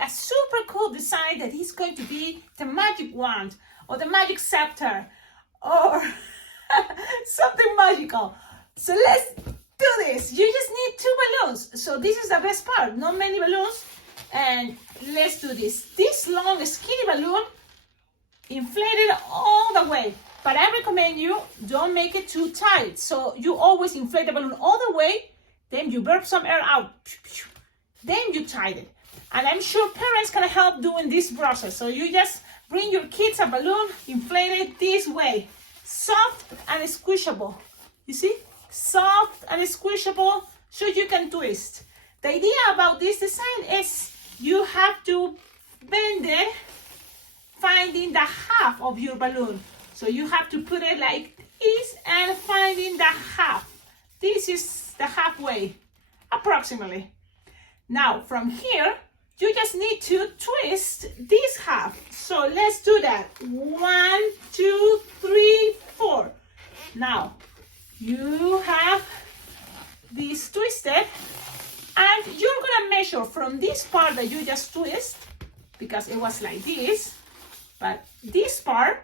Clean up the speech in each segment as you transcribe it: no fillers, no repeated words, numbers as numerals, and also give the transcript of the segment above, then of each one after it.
a super cool design that is going to be the magic wand or the magic scepter or something magical. So let's do this. You just need 2 balloons. So this is the best part, not many balloons. And let's do this. This long skinny balloon, inflate it all the way. But I recommend you don't make it too tight. So you always inflate the balloon all the way, then you burp some air out. Then you tie it. And I'm sure parents can help doing this process. So you just bring your kids a balloon, inflate it this way. Soft and squishable. You see? Soft and squishable so you can twist. The idea about this design is you have to bend it, finding the half of your balloon. So you have to put it like this and finding the half. This is the halfway, approximately. Now from here, you just need to twist this half. So let's do that. 1, 2, 3, 4. Now you have this twisted, and you're gonna measure from this part that you just twist, because it was like this, but this part,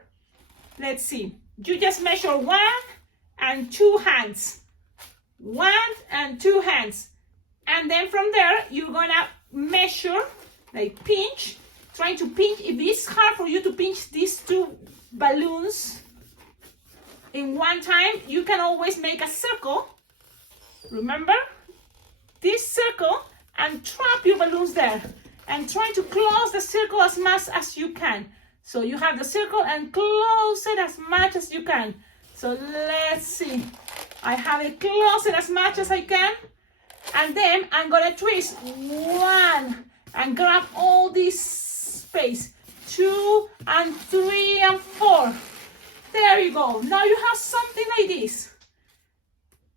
let's see, you just measure 1 and 2 hands. 1 and 2 hands. And then from there, you're gonna measure, like pinch, trying to pinch. If it's hard for you to pinch these 2 balloons in one time, you can always make a circle. Remember? This circle, and trap your balloons there. And try to close the circle as much as you can. So you have the circle and close it as much as you can. So let's see. I have it close it as much as I can. And then I'm gonna twist 1 and grab all this space. 2 and 3 and 4. There you go. Now you have something like this.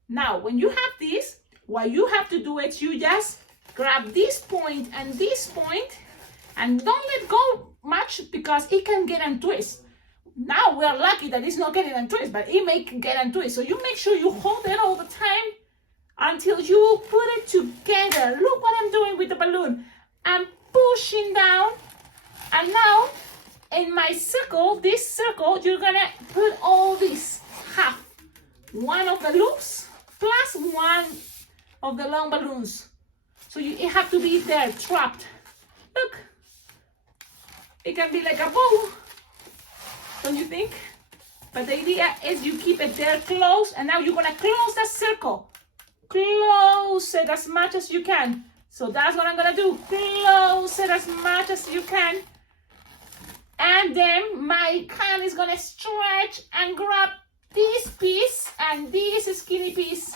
Now when you have this, what you have to do is you just grab this point and this point, and don't let go much because it can get untwist. Now we are lucky that it's not getting untwist, but it may get untwist. So you make sure you hold it all the time until you put it together. Look what I'm doing with the balloon. I'm pushing down, and now in my circle, this circle, you're gonna put all this half. 1 of the loops plus 1 of the long balloons. So it have to be there, trapped. Look, it can be like a bow, don't you think? But the idea is you keep it there close, and now you're gonna close the circle. Close it as much as you can. So that's what I'm gonna do. Close it as much as you can. And then my hand is gonna stretch and grab this piece and this skinny piece.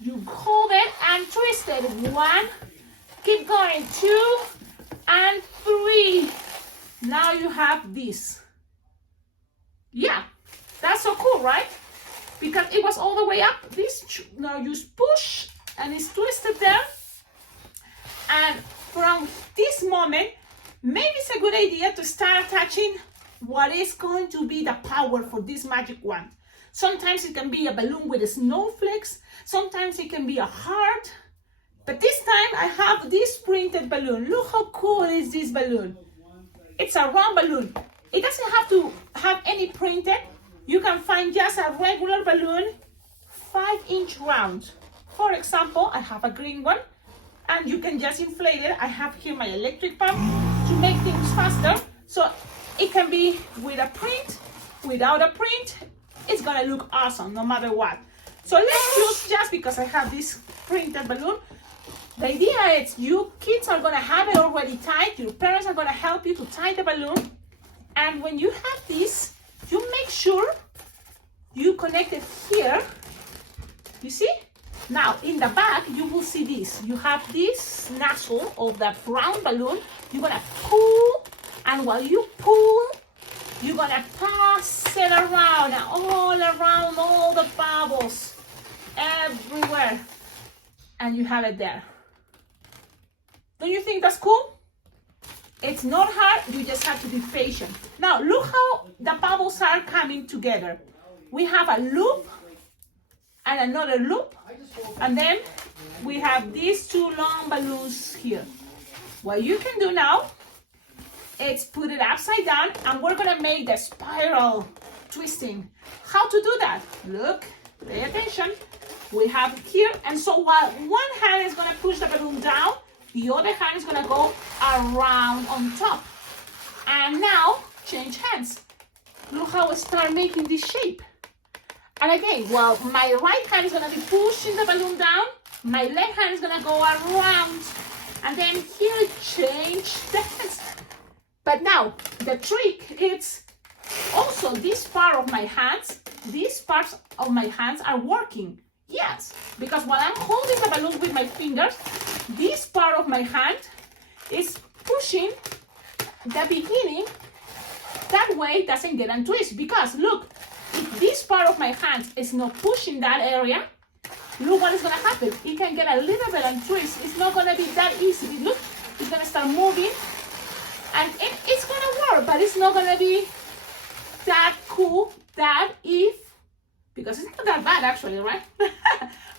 You hold it and twist it. 1, keep going, 2 and 3. Now you have this. Yeah, that's so cool, right? Because it was all the way up. This now you push and it's twisted there. And from this moment, maybe it's a good idea to start attaching what is going to be the power for this magic wand. Sometimes it can be a balloon with snowflakes. Sometimes it can be a heart. But this time I have this printed balloon. Look how cool is this balloon. It's a round balloon. It doesn't have to have any printed. You can find just a regular balloon, 5-inch round. For example, I have a green one, and you can just inflate it. I have here my electric pump to make things faster. So it can be with a print, without a print. It's gonna look awesome no matter what. So let's use, just because I have this printed balloon, the idea is you kids are gonna have it already tied. Your parents are gonna help you to tie the balloon. And when you have this, you make sure you connect it here. You see? Now in the back, you will see this. You have this nozzle of that round balloon. You're gonna pull, and while you pull, you're gonna pass it around, and all around, all the bubbles, everywhere. And you have it there. Don't you think that's cool? It's not hard, you just have to be patient. Now look how the bubbles are coming together. We have a loop and another loop, and then we have these 2 long balloons here. what you can do now is put it upside down, and we're gonna make the spiral twisting. How to do that? Look, pay attention. We have it here, and so while one hand is gonna push the balloon down, the other hand is gonna go around on top. And now, change hands. Look how I start making this shape. And again, well, my right hand is gonna be pushing the balloon down, my left hand is gonna go around, and then here, change the hands. But now, the trick is also this part of my hands, these parts of my hands are working. Yes, because while I'm holding the balloon with my fingers, this part of my hand is pushing the beginning. That way it doesn't get untwisted. Because look, if this part of my hand is not pushing that area, look what is going to happen. It can get a little bit untwisted. It's not going to be that easy. Look, it's going to start moving. And it's going to work, but it's not going to be that cool, because it's not that bad actually, right?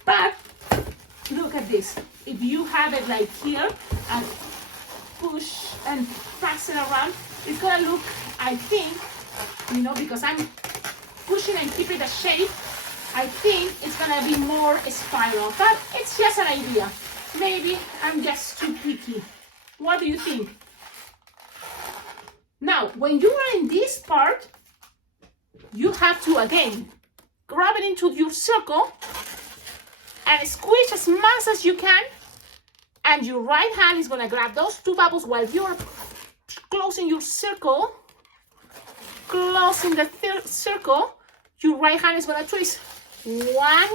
But look at this. If you have it like here and push and pass it around, it's going to look, I think, because I'm pushing and keeping the shape, I think it's going to be more spiral. But it's just an idea. Maybe I'm just too picky. What do you think? Now, when you are in this part, you have to, again, grab it into your circle and squish as much as you can. And your right hand is going to grab those two bubbles while you're closing your circle. Closing the third circle, your right hand is going to twist. 1,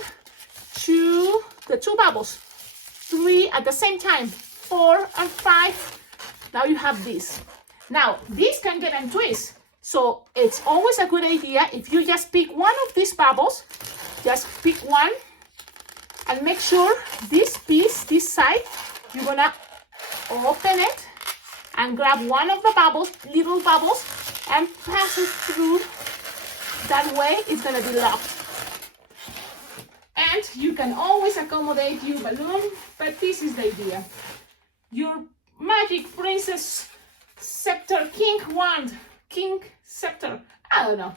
2, the two bubbles. 3 at the same time. 4 and 5. Now you have this. Now, this can get untwisted, so it's always a good idea if you just pick one of these bubbles, just pick one, and make sure this piece, this side, you're gonna open it and grab one of the bubbles, little bubbles, and pass it through. That way, it's gonna be locked. And you can always accommodate your balloon, but this is the idea. Your magic princess scepter, king wand, king scepter, I don't know,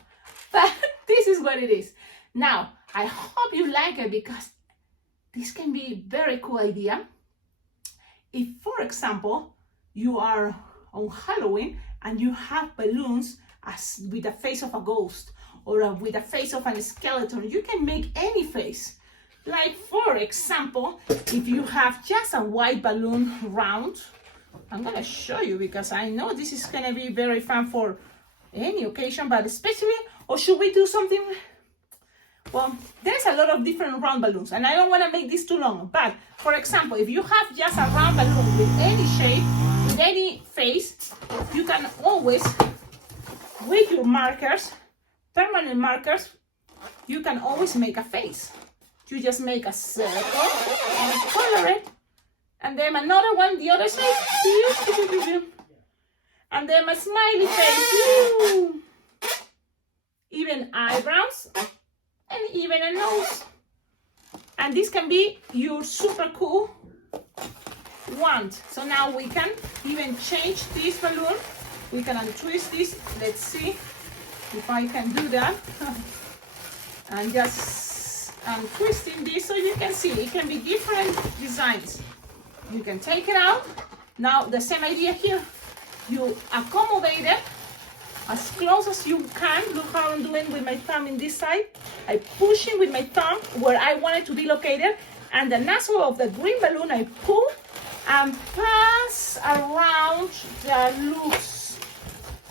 but this is what it is. Now, I hope you like it, because this can be a very cool idea. If, for example, you are on Halloween and you have balloons as with the face of a ghost or with the face of a skeleton, you can make any face. Like, for example, if you have just a white balloon round, I'm gonna show you because I know this is gonna be very fun for any occasion, but especially, or should we do something? Well, there's a lot of different round balloons, and I don't want to make this too long, but for example, if you have just a round balloon with any shape, with any face, you can always, with your markers, permanent markers, you can always make a face. You just make a circle and color it, and then another one, the other side, and then a smiley face, even eyebrows, and even a nose. And this can be your super cool wand. So now we can even change this balloon. We can untwist this. Let's see if I can do that. And just untwisting this so you can see it can be different designs. You can take it out. Now the same idea here. You accommodate it as close as you can. Look how I'm doing with my thumb in this side. I push in with my thumb where I want it to be located, and the nozzle of the green balloon I pull and pass around the loops,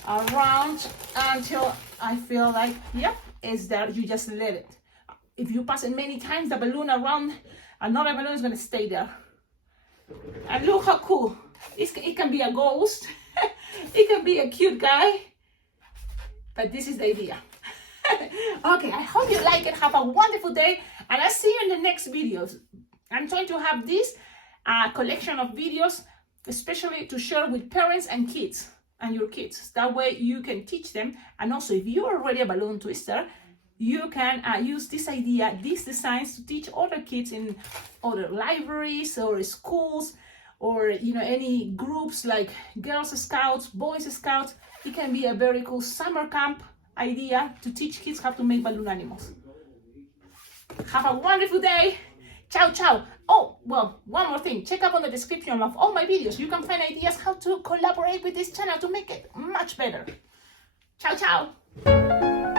around until I feel like, yep, it's there. You just let it. If you pass it many times, the balloon around another balloon is going to stay there. And look how cool. It can be a ghost. It can be a cute guy. But this is the idea. Okay, I hope you like it. Have a wonderful day, and I'll see you in the next videos. I'm trying to have this collection of videos, especially to share with parents and kids, and your kids. That way you can teach them. And also, if you're already a balloon twister, you can use this idea, these designs, to teach other kids in other libraries or schools or any groups like Girls Scouts, Boys Scouts. It can be a very cool summer camp idea to teach kids how to make balloon animals. Have a wonderful day. Ciao, ciao. Oh, well, one more thing. Check out on the description of all my videos. You can find ideas how to collaborate with this channel to make it much better. Ciao, ciao.